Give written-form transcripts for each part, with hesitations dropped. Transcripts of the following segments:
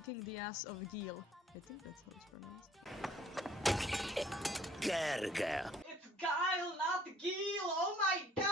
kicking the ass of Gil. I think that's how it's pronounced. It's Guile, not Gil! Oh my god!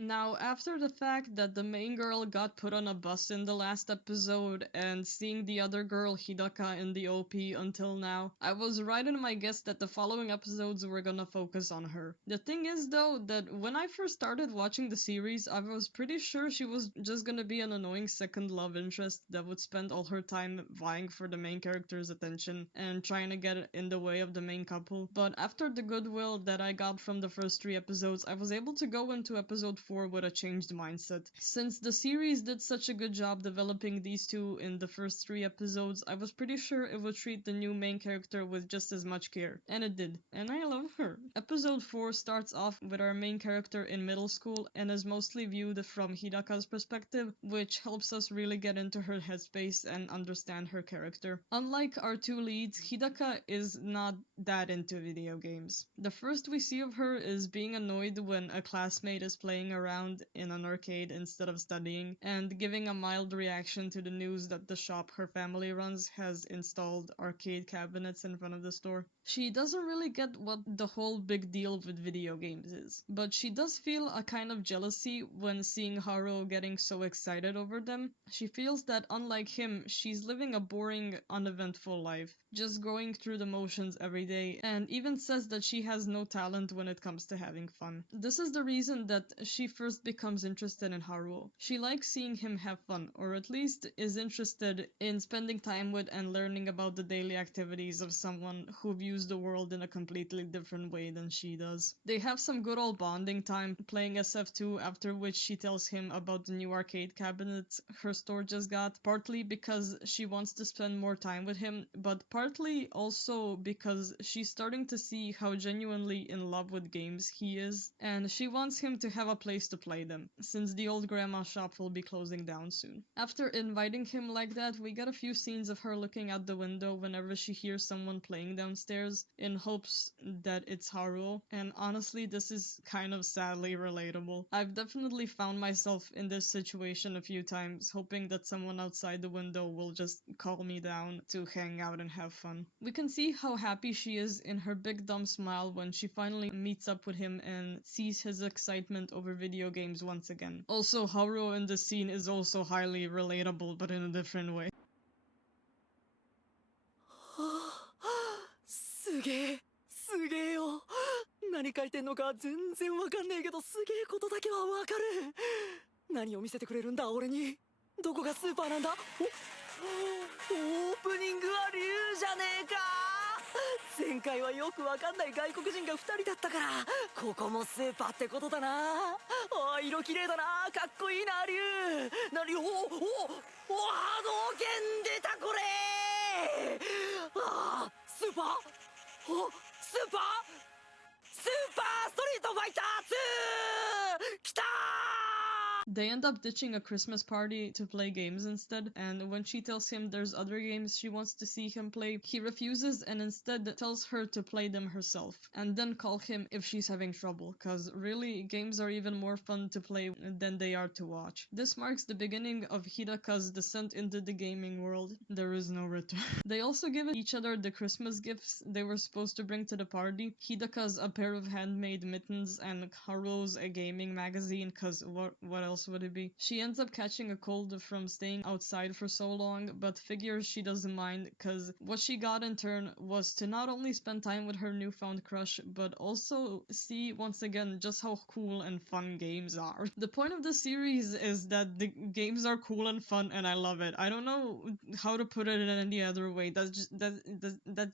Now, after the fact that the main girl got put on a bus in the last episode, and seeing the other girl, Hidaka, in the OP until now, I was right in my guess that the following episodes were gonna focus on her. The thing is, though, that when I first started watching the series, I was pretty sure she was just gonna be an annoying second love interest that would spend all her time vying for the main character's attention and trying to get in the way of the main couple. But after the goodwill that I got from the first 3 episodes, I was able to go into episode 4 with a changed mindset. Since the series did such a good job developing these two in the first 3 episodes, I was pretty sure it would treat the new main character with just as much care. And it did. And I love her. Episode 4 starts off with our main character in middle school and is mostly viewed from Hidaka's perspective, which helps us really get into her headspace and understand her character. Unlike our 2 leads, Hidaka is not that into video games. The first we see of her is being annoyed when a classmate is playing around in an arcade instead of studying, and giving a mild reaction to the news that the shop her family runs has installed arcade cabinets in front of the store. She doesn't really get what the whole big deal with video games is, but she does feel a kind of jealousy when seeing Haruo getting so excited over them. She feels that unlike him, she's living a boring, uneventful life, just going through the motions every day, and even says that she has no talent when it comes to having fun. This is the reason that she first becomes interested in Haruo. She likes seeing him have fun, or at least is interested in spending time with and learning about the daily activities of someone who views the world in a completely different way than she does. They have some good old bonding time playing SF2, after which she tells him about the new arcade cabinets her store just got, partly because she wants to spend more time with him, but partly also because she's starting to see how genuinely in love with games he is, and she wants him to have a place to play them, since the old grandma shop will be closing down soon. After inviting him like that, we get a few scenes of her looking out the window whenever she hears someone playing downstairs, in hopes that it's Haruo, and honestly, this is kind of sadly relatable. I've definitely found myself in this situation a few times, hoping that someone outside the window will just call me down to hang out and have fun. We can see how happy she is in her big dumb smile when she finally meets up with him and sees his excitement over video games once again. Also, Haruo in this scene is also highly relatable, but in a different way. すげえよ。何書いてんのか全然わかんねえけど、すげえことだけはわかる。何を見せてくれるんだ俺に。どこがスーパーなんだ。オープニングは竜じゃねえか。前回はよくわかんない外国人が2人だったから、ここもスーパーってことだな。あ、色綺麗だな。かっこいいな竜。波動拳出たこれ。ああ、スーパー。スーパーストリートファイター 2! 来たー! They end up ditching a Christmas party to play games instead, and when she tells him there's other games she wants to see him play, he refuses and instead tells her to play them herself, and then call him if she's having trouble, cause really, games are even more fun to play than they are to watch. This marks the beginning of Hidaka's descent into the gaming world. There is no return. They also give each other the Christmas gifts they were supposed to bring to the party. Hidaka's a pair of handmade mittens, and Haruo's a gaming magazine, cause what else would it be? She ends up catching a cold from staying outside for so long, but figures she doesn't mind, cause what she got in turn was to not only spend time with her newfound crush, but also see once again just how cool and fun games are. The point of this series is that the games are cool and fun, and I love it. I don't know how to put it in any other way. That's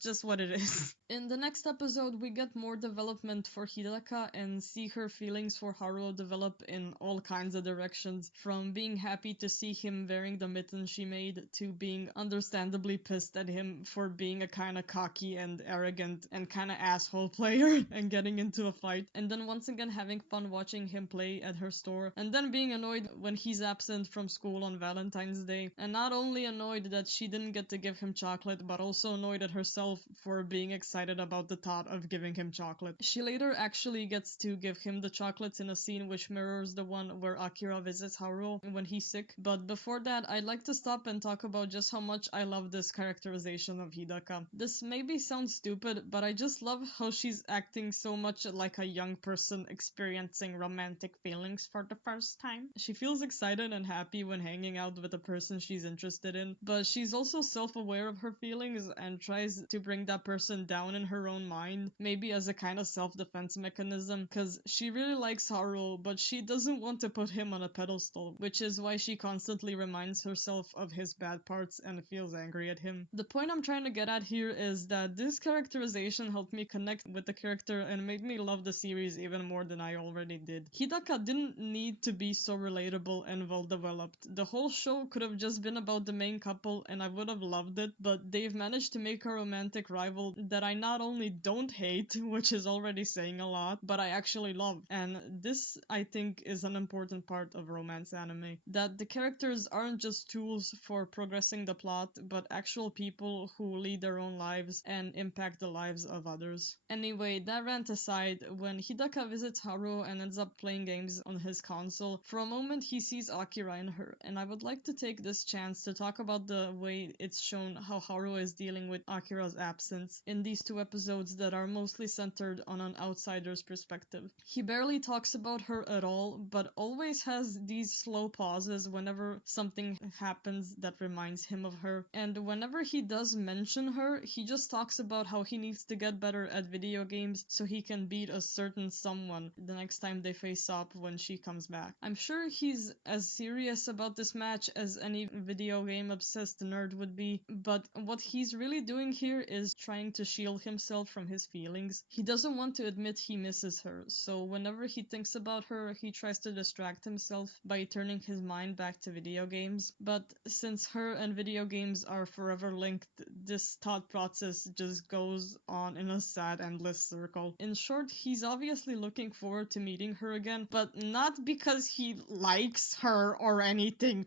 just what it is. In the next episode, we get more development for Hidaka and see her feelings for Haruo develop in all kinds of directions, from being happy to see him wearing the mitten she made, to being understandably pissed at him for being a kinda cocky and arrogant and kinda asshole player and getting into a fight, and then once again having fun watching him play at her store, and then being annoyed when he's absent from school on Valentine's Day, and not only annoyed that she didn't get to give him chocolate, but also annoyed at herself for being excited about the thought of giving him chocolate. She later actually gets to give him the chocolates in a scene which mirrors the one where Akira Akira visits Haruo when he's sick. But before that, I'd like to stop and talk about just how much I love this characterization of Hidaka. This maybe sounds stupid, but I just love how she's acting so much like a young person experiencing romantic feelings for the first time. She feels excited and happy when hanging out with a person she's interested in, but she's also self-aware of her feelings and tries to bring that person down in her own mind, maybe as a kind of self-defense mechanism, because she really likes Haruo, but she doesn't want to put him on a pedestal, which is why she constantly reminds herself of his bad parts and feels angry at him. The point I'm trying to get at here is that this characterization helped me connect with the character and made me love the series even more than I already did. Hidaka didn't need to be so relatable and well developed. The whole show could have just been about the main couple and I would have loved it, but they've managed to make a romantic rival that I not only don't hate, which is already saying a lot, but I actually love. And this, I think, is an important part of romance anime. That the characters aren't just tools for progressing the plot, but actual people who lead their own lives and impact the lives of others. Anyway, that rant aside, when Hidaka visits Haruo and ends up playing games on his console, for a moment he sees Akira in her, and I would like to take this chance to talk about the way it's shown how Haruo is dealing with Akira's absence in these two episodes that are mostly centered on an outsider's perspective. He barely talks about her at all, but always has these slow pauses whenever something happens that reminds him of her, and whenever he does mention her, he just talks about how he needs to get better at video games so he can beat a certain someone the next time they face up when she comes back. I'm sure he's as serious about this match as any video game obsessed nerd would be, but what he's really doing here is trying to shield himself from his feelings. He doesn't want to admit he misses her, so whenever he thinks about her, he tries to distract himself by turning his mind back to video games. But since her and video games are forever linked, this thought process just goes on in a sad, endless circle. In short, he's obviously looking forward to meeting her again, but not because he likes her or anything.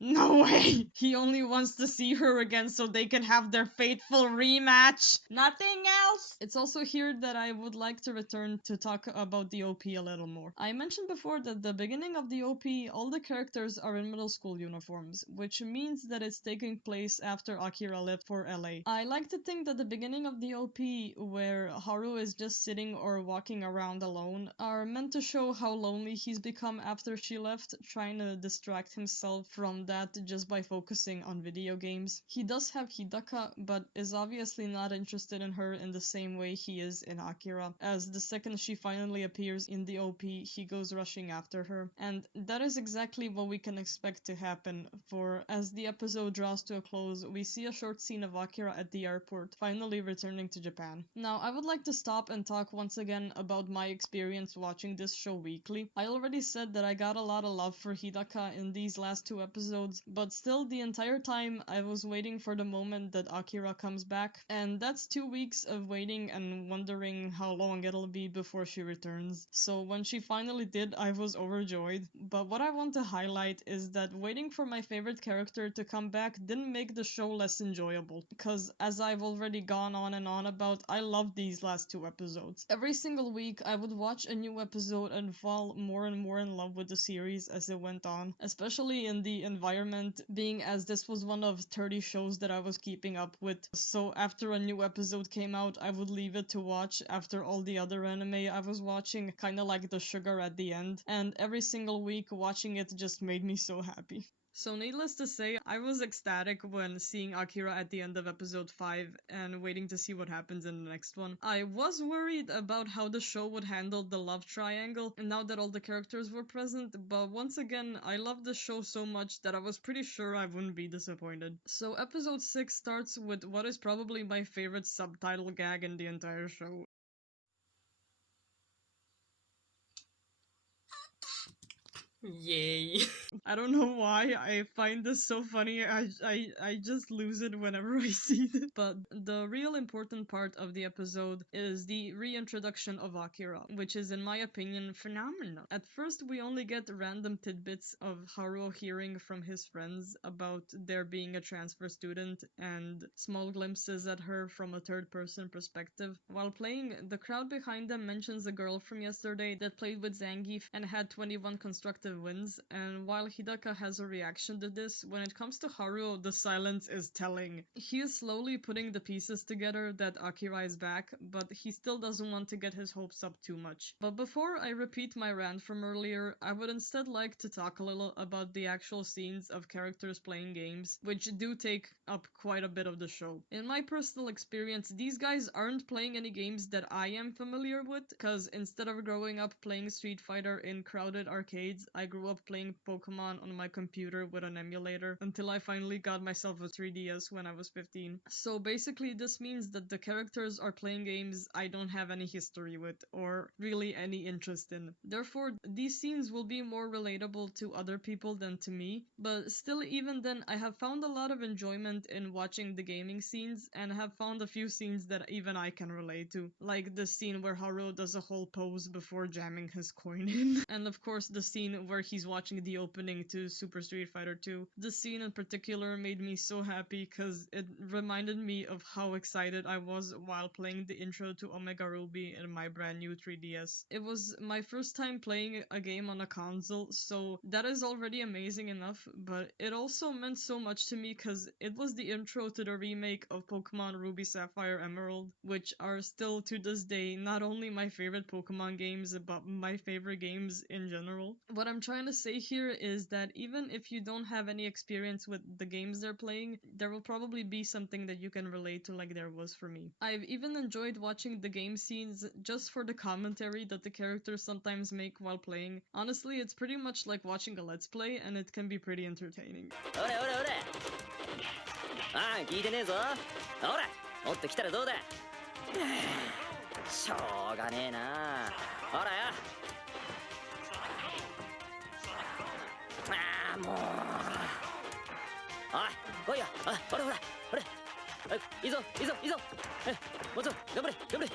No way! He only wants to see her again so they can have their fateful rematch. Nothing else! It's also here that I would like to return to talk about the OP a little more. I mentioned before that the beginning of the OP, all the characters are in middle school uniforms, which means that it's taking place after Akira left for LA. I like to think that the beginning of the OP, where Haru is just sitting or walking around alone, are meant to show how lonely he's become after she left, trying to distract himself from that just by focusing on video games. He does have Hidaka, but is obviously not interested in her in the same way he is in Akira, as the second she finally appears in the OP, he goes rushing after her. And that is exactly what we can expect to happen, for as the episode draws to a close, we see a short scene of Akira at the airport, finally returning to Japan. Now, I would like to stop and talk once again about my experience watching this show weekly. I already said that I got a lot of love for Hidaka in these last two episodes, but still the entire time I was waiting for the moment that Akira comes back, and that's 2 weeks of waiting and wondering how long it'll be before she returns. So when she finally did, I was overjoyed. But what I want to highlight is that waiting for my favorite character to come back didn't make the show less enjoyable, because as I've already gone on and on about, I loved these last two episodes. Every single week I would watch a new episode and fall more and more in love with the series as it went on, especially in the environment, being as this was one of 30 shows that I was keeping up with. So after a new episode came out, I would leave it to watch after all the other anime I was watching, kinda like the sugar at the end, and every single week watching it just made me so happy. So needless to say, I was ecstatic when seeing Akira at the end of episode 5 and waiting to see what happens in the next one. I was worried about how the show would handle the love triangle now that all the characters were present, but once again, I loved the show so much that I was pretty sure I wouldn't be disappointed. So episode 6 starts with what is probably my favorite subtitle gag in the entire show. Yay. I don't know why I find this so funny. I just lose it whenever I see it. But the real important part of the episode is the reintroduction of Akira, which is in my opinion phenomenal. At first we only get random tidbits of Haruo hearing from his friends about there being a transfer student and small glimpses at her from a third person perspective. While playing, the crowd behind them mentions a girl from yesterday that played with Zangief and had 21 constructive initiative wins, and while Hidaka has a reaction to this, when it comes to Haruo, the silence is telling. He is slowly putting the pieces together that Akira is back, but he still doesn't want to get his hopes up too much. But before I repeat my rant from earlier, I would instead like to talk a little about the actual scenes of characters playing games, which do take up quite a bit of the show. In my personal experience, these guys aren't playing any games that I am familiar with, because instead of growing up playing Street Fighter in crowded arcades, I grew up playing Pokemon on my computer with an emulator until I finally got myself a 3DS when I was 15. So basically this means that the characters are playing games I don't have any history with or really any interest in. Therefore, these scenes will be more relatable to other people than to me, but still even then I have found a lot of enjoyment in watching the gaming scenes and have found a few scenes that even I can relate to, like the scene where Haruo does a whole pose before jamming his coin in, and of course the scene where he's watching the opening to Super Street Fighter 2. This scene in particular made me so happy because it reminded me of how excited I was while playing the intro to Omega Ruby in my brand new 3DS. It was my first time playing a game on a console, so that is already amazing enough, but it also meant so much to me because it was the intro to the remake of Pokemon Ruby Sapphire Emerald, which are still to this day not only my favorite Pokemon games, but my favorite games in general. What I'm trying to say here is that even if you don't have any experience with the games they're playing, there will probably be something that you can relate to like there was for me. I've even enjoyed watching the game scenes just for the commentary that the characters sometimes make while playing. Honestly, it's pretty much like watching a let's play and it can be pretty entertaining. おれおれおれああ聞いてねえぞほらもっと来たらどうだしょうがねえなほらよああもうおい来いよほらほらほらいいぞいいぞいいぞもうちょ頑張れ頑張れ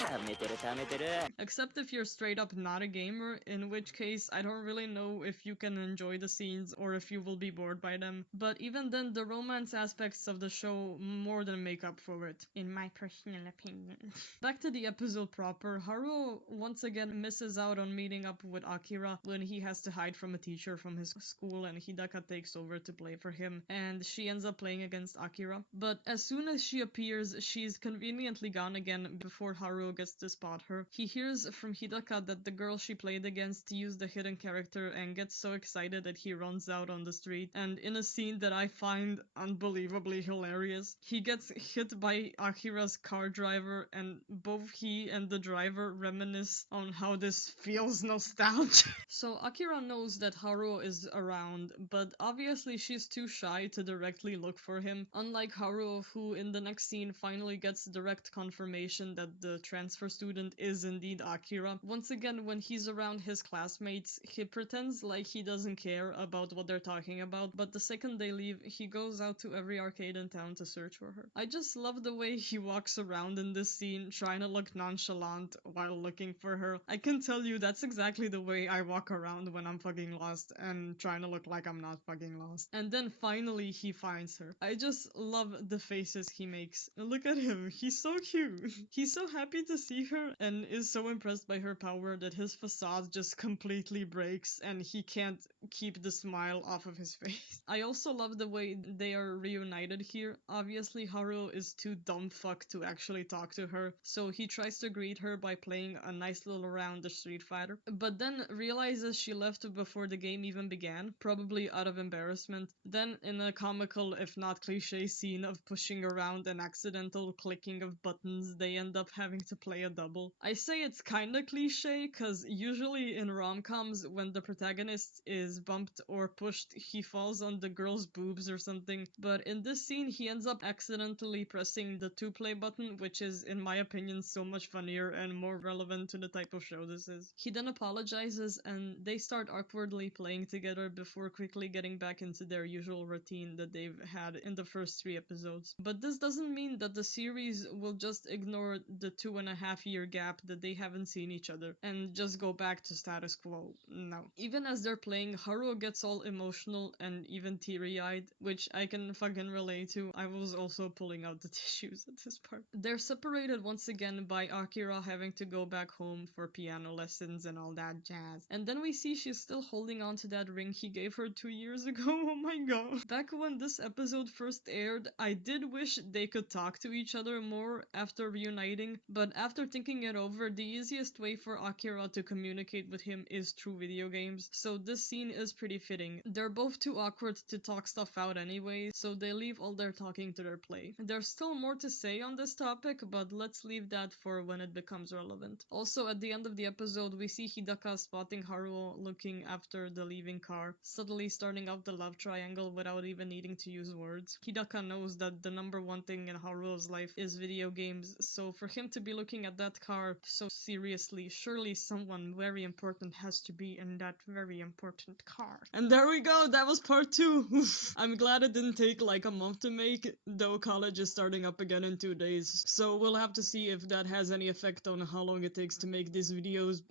溜めてる溜めてる Except if you're straight up not a gamer, in which case I don't really know if you can enjoy the scenes or if you will be bored by them. But even then, the romance aspects of the show more than make up for it, in my personal opinion. Back to the episode proper, Haruo once again misses out on meeting up with Akira when he has to hide from a teacher from his school and Hidaka takes over to play for him, and she ends up playing against Akira. But as soon as she appears, she's conveniently gone again before Haruo gets to spot her. He hears from Hidaka that the girl she played against used the hidden character and gets so excited that he runs out on the street, and in a scene that I find unbelievably hilarious, he gets hit by Akira's car driver and both he and the driver reminisce on how this feels nostalgic. So Akira knows that Haruo is around, but obviously she's too shy to directly look for him, unlike Haruo, who in the next scene finally gets direct confirmation that the transfer student is indeed Akira. Once again, when he's around his classmates, he pretends like he doesn't care about what they're talking about, but the second they leave, he goes out to every arcade in town to search for her. I just love the way he walks around in this scene, trying to look nonchalant while looking for her. I can tell you that's exactly the way I walk around when I'm fucking lost and trying to look like I'm not fucking lost. And then finally he finds her. I just love the faces he makes. Look at him, he's so cute. He's so happy to see her and is so impressed by her power that his facade just completely breaks and he can't keep the smile off of his face. I also love the way they are reunited here. Obviously Haruo is too dumb fuck to actually talk to her, so he tries to greet her by playing a nice little round of Street Fighter, but then realizes she left before the game even began, probably out of embarrassment. Then in a comical if not cliche scene of pushing around an accidental clicking of buttons, they end up having to play a double. I say it's kinda cliche cause usually in rom-coms when the protagonist is bumped or pushed, he falls on the girl's boobs or something, but in this scene he ends up accidentally pressing the 2-play button, which is in my opinion so much funnier and more relevant to the type of show this is. He then apologizes and they start awkwardly playing together before quickly getting back into their usual routine that they've had in the first 3 episodes. But this doesn't mean that the series will just ignore the 2 2.5 year gap that they haven't seen each other and just go back to status quo. No. Even as they're playing, Haruo gets all emotional and even teary-eyed, which I can fucking relate to. I was also pulling out the tissues at this part. They're separated once again by Akira having to go back home for piano lessons and all that jazz. And then we see she's still holding on to that ring he gave her 2 years ago. Oh my god. Back when this episode first aired, I did wish they could talk to each other more after reuniting, but after thinking it over, the easiest way for Akira to communicate with him is through video games, so this scene is pretty fitting. They're both too awkward to talk stuff out anyway, so they leave all their talking to their play. There's still more to say on this topic, but let's leave that for when it becomes relevant. Also, at the end of the episode, we see Hidaka spotting Haruo looking after the leaving car, subtly starting out the love triangle without even needing to use words. Hidaka knows that the number one thing in Haruo's life is video games, so for him to be looking at that car so seriously, surely someone very important has to be in that very important car. And there we go, that was part 2. I'm glad it didn't take like a month to make, though college is starting up again in 2 days, so we'll have to see if that has any effect on how long it takes to make these videos.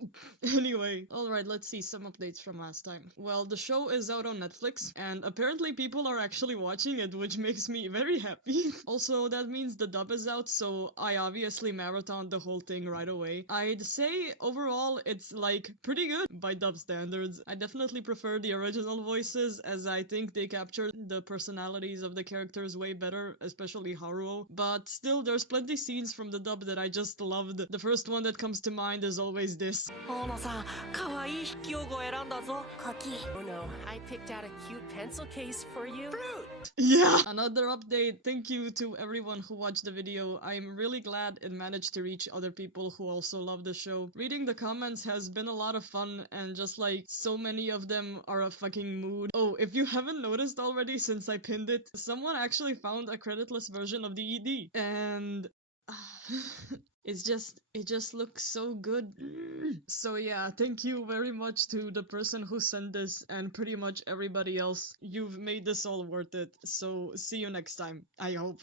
Anyway, alright, let's see some updates from last time. Well, the show is out on Netflix, and apparently people are actually watching it, which makes me very happy. Also, that means the dub is out, so I obviously marathoned the whole thing right away. I'd say overall it's like pretty good by dub standards. I definitely prefer the original voices, as I think they captured the personalities of the characters way better, especially Haruo, but still there's plenty scenes from the dub that I just loved. The first one that comes to mind is always this. 大野さん、可愛い筆記用具を選んだぞ。Cookie. Oh no, I picked out a cute pencil case for you. Yeah! Another update. Thank you to everyone who watched the video. I'm really glad it managed to reach other people who also love the show. Reading the comments has been a lot of fun, and just like so many of them are a fucking mood. Oh, if you haven't noticed already since I pinned it, someone actually found a creditless version of the ED. And it just looks so good. So yeah, thank you very much to the person who sent this and pretty much everybody else. You've made this all worth it. So see you next time, I hope.